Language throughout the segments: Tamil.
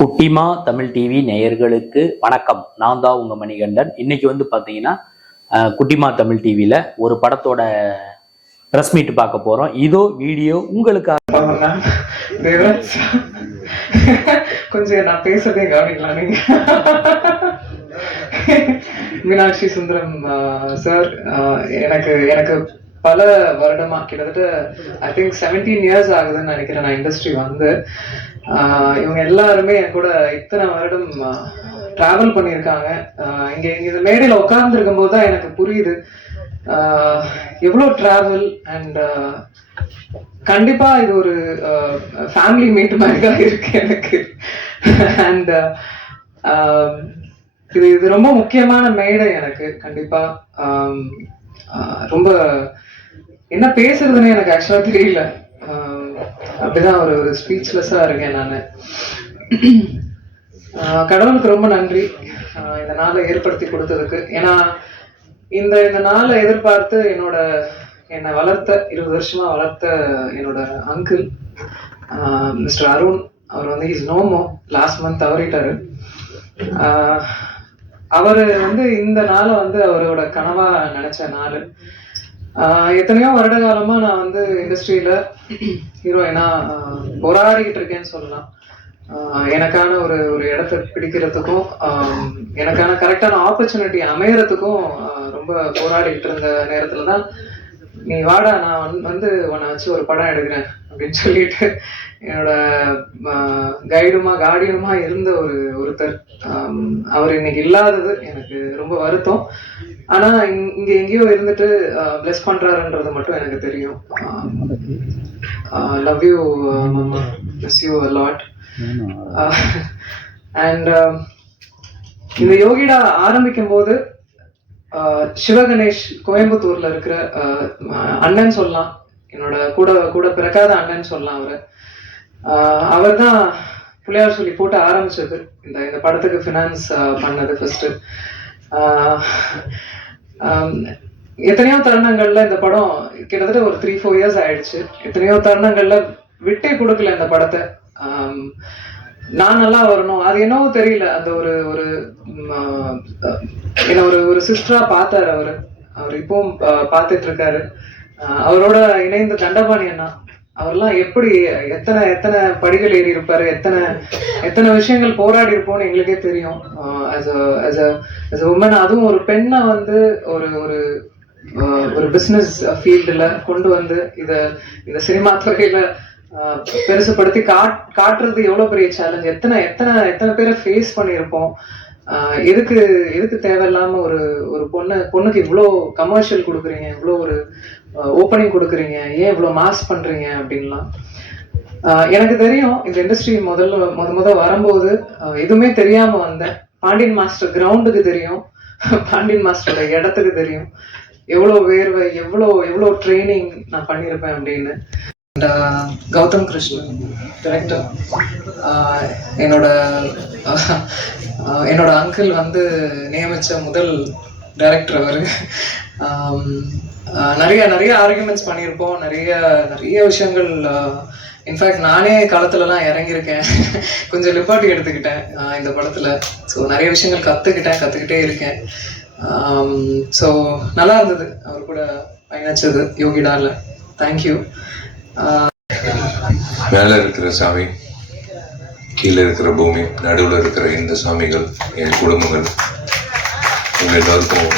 குட்டிமா தமிழ் டிவி நேயர்களுக்கு வணக்கம். நான் தான் உங்க மணிகண்டன். இன்னைக்கு வந்து பாத்தீங்கன்னா குட்டிமா தமிழ் டிவியில ஒரு படத்தோட ப்ரெஸ் மீட் பார்க்க போறோம். இதோ வீடியோ உங்களுக்காக. கொஞ்சம் நான் பேசுறதே கவனிக்கலாம் நீங்க. மீனாட்சி சுந்தரம் சார் எனக்கு எனக்கு பல வருடமா கிட்டத்தட்ட ஐ திங்க் செவன்டீன் இயர்ஸ் ஆகுதுன்னு நினைக்கிறேன் நான் இண்டஸ்ட்ரி வந்து. இவங்க எல்லாருமே என் கூட இத்தனை வருடம் டிராவல் பண்ணியிருக்காங்க. இங்கே இங்க இங்க இந்த மேடையில் உட்கார்ந்துருக்கும் போது தான் எனக்கு புரியுது. எவ்வளோ டிராவல் அண்ட் கண்டிப்பா இது ஒரு ஃபேமிலி மீட் மாதிரி தான் இருக்கு எனக்கு. அண்ட் இது இது ரொம்ப முக்கியமான மேடை எனக்கு கண்டிப்பா. ரொம்ப என்ன பேசுறதுன்னு எனக்கு ஆக்சுவலாக தெரியல. அப்படிதான் ஒரு ஒரு ஸ்பீச்லெஸ்ஸாக இருக்கேன் நான். கடவுளுக்கு ரொம்ப நன்றி. இந்த நாளை ஏற்படுத்தி கொடுத்ததுக்கு. ஏன்னா இந்த இந்த நாளை எதிர்பார்த்து என்னோட என்னை வளர்த்த இருபது வருஷமாக வளர்த்த என்னோட அங்கிள் மிஸ்டர் அருண் அவர் வந்து is no more last month தவறிட்டாரு. அவர் வந்து இந்த நாளை வந்து அவரோட கனவாக நினச்ச நாள். எத்தனையோ வருட காலமா நான் வந்து இண்டஸ்ட்ரியில ஹீரோயினா போராடிக்கிட்டு இருக்கேன்னு சொல்லலாம். எனக்கான ஒரு ஒரு இடத்த பிடிக்கிறதுக்கும் எனக்கான கரெக்டான ஆப்பர்ச்சுனிட்டி அமையறதுக்கும் ரொம்ப போராடிக்கிட்டு இருந்த நேரத்துல தான் நீ வாடா நான் வந்து- உன்னை வச்சு ஒரு படம் எடுக்கிறேன் அப்படின்னு சொல்லிட்டு என்னோட கைடுமா கார்டியனுமா இருந்த ஒரு ஒருத்தர். அவர் இன்னைக்கு இல்லாதது எனக்கு ரொம்ப வருத்தம். ஆனா இங்க- எங்கேயோ இருந்துட்டு பிளஸ் பண்றாருன்றது மட்டும் எனக்கு தெரியும். Love you mamma miss you lot and இந்த யோகிடா ஆரம்பிக்கும் போது சிவகணேஷ் கோயம்புத்தூர்ல இருக்கிற அண்ணன் சொல்லலாம். என்னோட கூட கூட பிறக்காத அண்ணன் சொல்லலாம் அவரு. அவர் தான் புள்ளையார் சொல்லி போட்டு ஆரம்பிச்சது. இந்த இந்த படத்துக்கு ஃபினான்ஸ் பண்ணது ஃபர்ஸ்ட் எத்தனையோ தருணங்கள்ல இந்த படம் கிட்டத்தட்ட ஒரு த்ரீ ஃபோர் இயர்ஸ் ஆயிடுச்சு. எத்தனையோ தருணங்கள்ல விட்டே கொடுக்கல இந்த படத்தை. நான் நல்லா வரணும். அது என்னவோ தெரியல. அந்த ஒரு ஒரு என்ன ஒரு ஒரு சிஸ்டரா பார்த்தாரு அவரு. அவர் இப்பவும் பார்த்துட்டு இருக்காரு அவரோட இணைந்த தண்டபாணி அண்ணா. அவர்லாம் எப்படி எத்தனை எத்தனை படிகள் ஏறி இருப்பாரு எத்தனை எத்தனை விஷயங்கள் போராடி இருப்போம்னு எங்களுக்கே தெரியும். அ உமன் அதுவும் ஒரு பெண்ணை வந்து ஒரு ஒரு ஒரு பிஸ்னஸ் ஃபீல்டில் கொண்டு வந்து இதை இந்த சினிமா துறையில பெருசுப்படுத்தி காட் காட்டுறது எவ்வளவு பெரிய சேலஞ்ச் எத்தனை எத்தனை எத்தனை பேரை ஃபேஸ் பண்ணியிருப்போம்? எதுக்கு எதுக்கு தேவையில்லாம ஒரு ஒரு பொண்ணு பொண்ணுக்கு இவ்வளோ கமர்ஷியல் கொடுக்குறீங்க இவ்வளோ ஒரு ஓப்பனிங் கொடுக்குறீங்க ஏன் இவ்வளோ மாஸ் பண்றீங்க அப்படின்லாம். எனக்கு தெரியும் இந்த இண்டஸ்ட்ரி முதல்ல முத முத வரும்போது எதுவுமே தெரியாம வந்தேன். பாண்டியன் மாஸ்டர் கிரவுண்டுக்கு தெரியும். பாண்டியன் மாஸ்டரோட இடத்துக்கு தெரியும். எவ்வளோ வேர்வை எவ்வளோ எவ்வளோ ட்ரைனிங் நான் பண்ணியிருப்பேன் அப்படின்னு. கௌதம் கிருஷ்ணன் டிரெக்டர் என்னோட என்னோட அங்கிள் வந்து நியமித்த முதல் டைரக்டர் அவர். நிறைய நிறைய ஆர்குமெண்ட்ஸ் பண்ணியிருப்போம். நிறைய நிறைய விஷயங்கள் இன்ஃபேக்ட் நானே காலத்துலலாம் இறங்கியிருக்கேன். கொஞ்சம் லிபாட்டி எடுத்துக்கிட்டேன் இந்த படத்தில். ஸோ நிறைய விஷயங்கள் கற்றுக்கிட்டேன் கற்றுக்கிட்டே இருக்கேன். ஸோ நல்லா இருந்தது. அவர் கூட பயணிச்சது யோகிடாவில் தேங்க்யூ மேலே இருக்கிற சாமி கீழே இருக்கிற பூமி நடுவில் இருக்கிற இந்த சாமிகள் என் குடும்பங்கள் உங்க எல்லாருக்கும்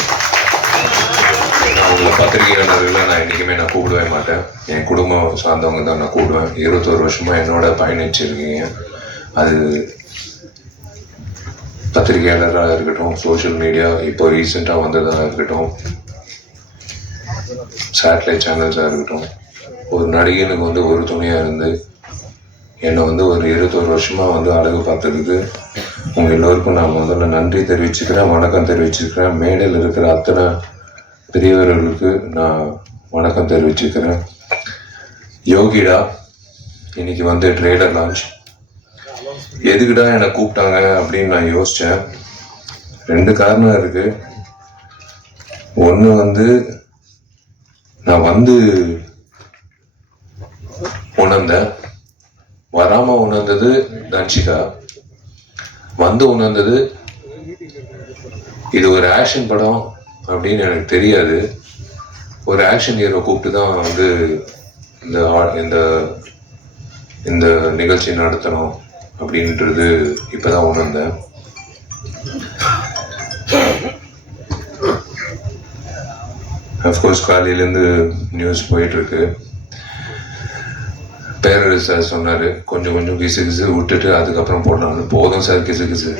நான் உங்களை பத்திரிகையாளர்களை நான் என்றைக்குமே நான் கூப்பிடவே மாட்டேன். என் குடும்பம் சார்ந்தவங்க தான் நான் கூப்பிடுவேன். இருபத்தோரு வருஷமா என்னோட பயணிச்சிருக்கீங்க அது பத்திரிகையாளராக இருக்கட்டும் சோஷியல் மீடியா இப்போ ரீசெண்டாக வந்ததாக இருக்கட்டும் சேட்டலைட் சேனல்ஸாக இருக்கட்டும் ஒரு நடிகனுக்கு வந்து ஒரு துணையாக இருந்து என்னை வந்து ஒரு இருபத்தோரு வருஷமாக வந்து அழகு பார்த்துருக்கு உங்கள் எல்லோருக்கும் நான் முதல்ல நன்றி தெரிவிச்சுக்கிறேன் வணக்கம் தெரிவிச்சுக்கிறேன். மேடையில் இருக்கிற அத்தனை பெரியவர்களுக்கு நான் வணக்கம் தெரிவிச்சுக்கிறேன். யோகிடா இன்னைக்கு வந்து ட்ரேடர் லான்ச். எதுக்குடா என்னை கூப்பிட்டாங்க அப்படின்னு நான் யோசித்தேன் ரெண்டு காரணம் இருக்குது ஒன்று வந்து நான் வந்து உணர்ந்தேன் வராம உணர்ந்தது தன்ஷிகா. வந்து உணர்ந்தது இது ஒரு ஆக்ஷன் படம் அப்படின்னு எனக்கு தெரியாது. ஒரு ஆக்ஷன் ஹீரோ கூப்பிட்டு தான் வந்து இந்த ஆ- இந்த இந்த நிகழ்ச்சி நடத்தணும் அப்படின்றது இப்பதான் உணர்ந்தேன். அஃப்கோர்ஸ் காலையிலேருந்து நியூஸ் போயிட்டுருக்கு இருக்கு சார் சொன்னாரு. கொஞ்சம் கொஞ்சம் கிசு கிசு விட்டுட்டு அதுக்கப்புறம் போடலாம்னு. போதும் சார் கிசு கிசு.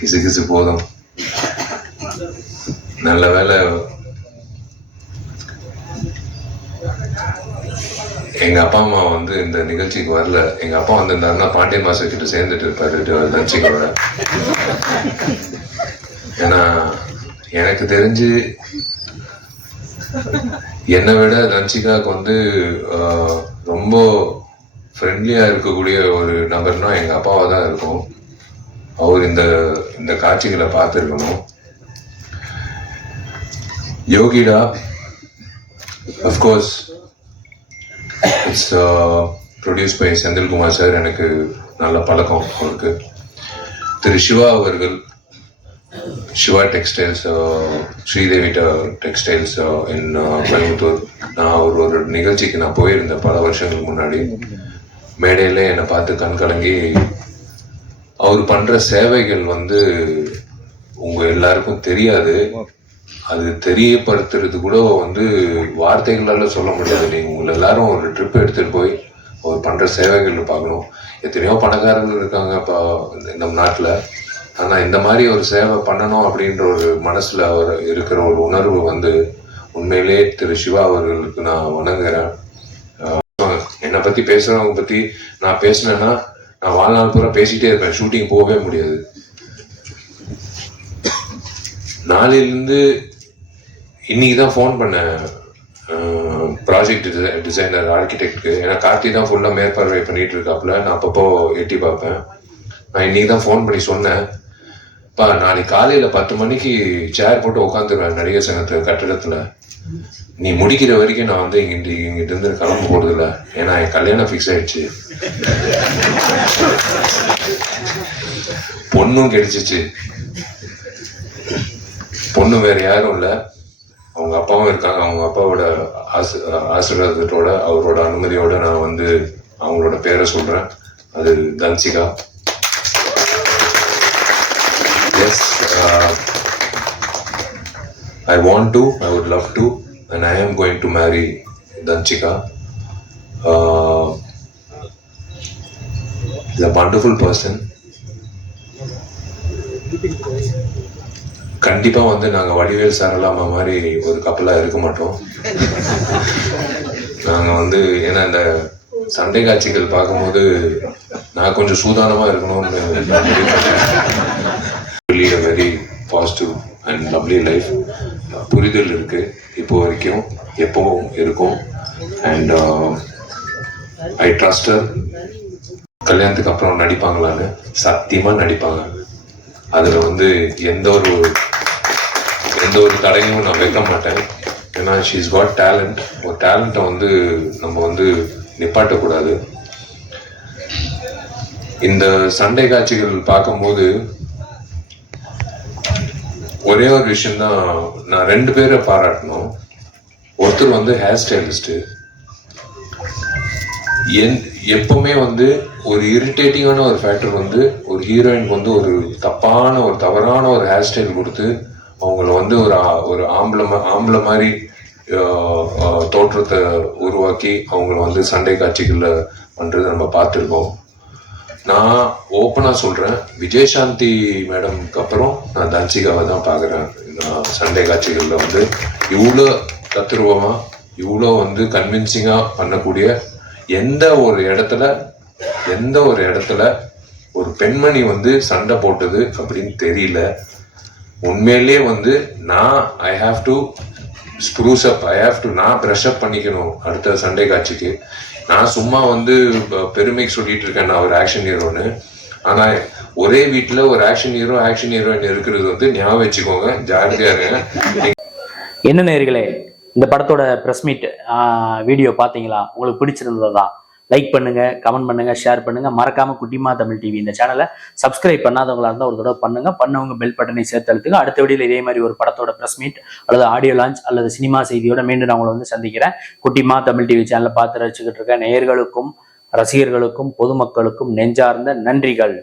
கிசு கிசு போதும். நல்ல வேலை எங்க அப்பா அம்மா வந்து இந்த நிகழ்ச்சிக்கு வரல. எங்க அப்பா வந்திருந்தாருன்னா பாண்டியன் மாஸ்டர் கிட்ட சேர்ந்துட்டு இருப்பாரு. லட்சிகளோட ஏன்னா எனக்கு தெரிஞ்சு என்னை விட தன்சிகாவுக்கு வந்து ரொம்ப ஃப்ரெண்ட்லியாக இருக்கக்கூடிய ஒரு நபர்னா எங்கள் அப்பாவாக தான் இருக்கும். அவர் இந்த இந்த காட்சிகளை பார்த்துருக்கணும். Yogida of course it's produce by Senthilkumar sir. எனக்கு நல்ல பழக்கம் அவருக்கு. திரு சிவா அவர்கள் Siva textiles Sridevi textiles in Coimbatore நான் அவர் ஒரு நிகழ்ச்சிக்கு நான் போயிருந்தேன் பல வருஷங்களுக்கு முன்னாடி. மேடையில் என்னை பார்த்து கண் கலங்கி அவர் பண்ணுற சேவைகள் வந்து உங்கள் எல்லாருக்கும் தெரியாது. அது தெரியப்படுத்துறது கூட வந்து வார்த்தைகளால் சொல்ல முடியாது. நீங்கள் உங்களை எல்லாரும் ஒரு ட்ரிப் எடுத்துகிட்டு போய் அவர் பண்ணுற சேவைகள் பார்க்கணும். எத்தனையோ பணக்காரர்கள் இருக்காங்க இப்போ நம்ம நாட்டில். ஆனால் இந்த மாதிரி ஒரு சேவை பண்ணணும் அப்படின்ற ஒரு மனசில் அவர் இருக்கிற ஒரு உணர்வு வந்து உண்மையிலே திரு சிவா அவர்களுக்கு நான் வணங்குறேன். என்னை பற்றி பேசுகிறவங்க பற்றி நான் பேசினேன்னா நான் வாழ்நாள் பூரா பேசிகிட்டே இருப்பேன். ஷூட்டிங் போகவே முடியாது. நாளையிலேருந்து இன்னைக்கு தான் ஃபோன் பண்ணேன். ப்ராஜெக்ட் டிசைனர் ஆர்கிடெக்ட்க்கு ஏன்னா கார்த்தி தான் ஃபுல்லாக மேற்பார்வை பண்ணிகிட்டு இருக்காப்புல. நான் அப்பப்போ எட்டி பார்ப்பேன். நான் இன்னைக்கு தான் ஃபோன் பண்ணி சொன்னேன். பா நாளைக்கு காலையில் பத்து மணிக்கு சேர் போட்டு உட்காந்துருவேன் நடிகர் சங்கத்து கட்டிடத்தில். நீ முடிக்கிற வரைக்கும் நான் வந்து இங்கிட்டு இங்கிட்டு இருந்து கிளம்ப போறதில்ல. ஏன்னா என் கல்யாணம் ஃபிக்ஸ் ஆயிடுச்சு. பொண்ணும் கிடைச்சிச்சு. பொண்ணு வேற யாரும் இல்லை. அவங்க அப்பாவும் இருக்காங்க. அவங்க அப்பாவோட ஆசு ஆசீர்வாதத்தோட அவரோட அனுமதியோட நான் வந்து அவங்களோட பேரை சொல்கிறேன் அது Dhansika. Yes I want to I would love to and I am going to marry Dhansika is a wonderful person கண்டிப்பாக வந்து நாங்கள் வடிவேல் சரளாமா மாதிரி ஒரு கப்பலாக இருக்க மாட்டோம். நாங்கள் வந்து ஏன்னா இந்த சண்டை காட்சிகள் பார்க்கும்போது நான் கொஞ்சம் சூதானமாக இருக்கணும்னு very positive and lovely life புரிதல் இருக்கு இப்போ வரைக்கும் எப்பவும் இருக்கும். அண்ட் ஐ ட்ரஸ்டர் கல்யாணத்துக்கு அப்புறம் நடிப்பாங்களான்னு சத்தியமா நடிப்பாங்க. அதில் வந்து எந்த ஒரு எந்த ஒரு தடையும் நான் வைக்க மாட்டேன். ஏன்னா ஷீஸ் காட் டேலண்ட் ஒரு டேலண்ட்டை வந்து நம்ம வந்து நிப்பாட்டக்கூடாது. இந்த சண்டை காட்சிகள் பார்க்கும்போது ஒரே ஒரு விஷயம்தான் நான் ரெண்டு பேரை பாராட்டணும். ஒருத்தர் வந்து ஹேர் ஸ்டைலிஸ்ட்டு என் எப்பவுமே வந்து ஒரு இரிட்டேட்டிங்கான ஒரு ஃபேக்டர் வந்து ஒரு ஹீரோயினுக்கு வந்து ஒரு தப்பான ஒரு தவறான ஒரு ஹேர் ஸ்டைல் கொடுத்து அவங்கள வந்து ஒரு ஒரு ஆம்பளை ஆம்பளை மாதிரி தோற்றத்தை உருவாக்கி அவங்கள வந்து சண்டை காட்சிகளில் பண்ணுறது நம்ம பார்த்துருக்கோம். நான் ஓப்பனாக சொல்கிறேன் விஜயசாந்தி மேடம்க்கு அப்புறம் நான் தன்சிகாவை தான் பார்க்குறேன். நான் சண்டே காட்சிகளில் வந்து இவ்வளோ தத்ரூபமாக இவ்வளோ வந்து கன்வின்சிங்காக பண்ணக்கூடிய எந்த ஒரு இடத்துல எந்த ஒரு இடத்துல ஒரு பெண்மணி வந்து சண்டை போட்டது அப்படின்னு தெரியல. உண்மையிலேயே வந்து நான் I have to screws up I have to நான் ப்ரெஷ் அப் பண்ணிக்கணும் அடுத்த சண்டே காட்சிக்கு. நான் சும்மா வந்து பெருமைக்கு சொல்லிட்டு இருக்கேன் நான் ஒரு ஆக்ஷன் ஹீரோன்னு ஆனால் ஒரே வீட்டில் ஒரு ஆக்ஷன் ஹீரோ ஆக்ஷன் ஹீரோயின் இருக்கிறது வந்து ஞாபகம் வச்சுக்கோங்க ஜாகிரதையா இருங்க. என்ன நேர்களே இந்த படத்தோட ப்ரெஸ் மீட் வீடியோ பார்த்தீங்களா உங்களுக்கு பிடிச்சிருந்ததா? லைக் பண்ணுங்க கமெண்ட் பண்ணுங்க ஷேர் பண்ணுங்க. மறக்காம குட்டிமா தமிழ் டிவி இந்த சேனலை சப்ஸ்கிரைப் பண்ணாதவங்களா இருந்தால் ஒரு தடவை பண்ணுங்க. பண்ணவங்க பெல் பட்டனை சேர்த்தழுத்துங்க. அடுத்த வீடியோல இதே மாதிரி ஒரு படத்தோட ப்ரெஸ் மீட் அல்லது ஆடியோ லான்ச் அல்லது சினிமா செய்தியோட மீண்டும் நான் உங்களை வந்து சந்திக்கிறேன். குட்டிமா தமிழ் டிவி சேனலை பார்த்து ரசிச்சுக்கிட்டு இருக்க நேயர்களுக்கும் ரசிகர்களுக்கும் பொதுமக்களுக்கும் நெஞ்சார்ந்த நன்றிகள்.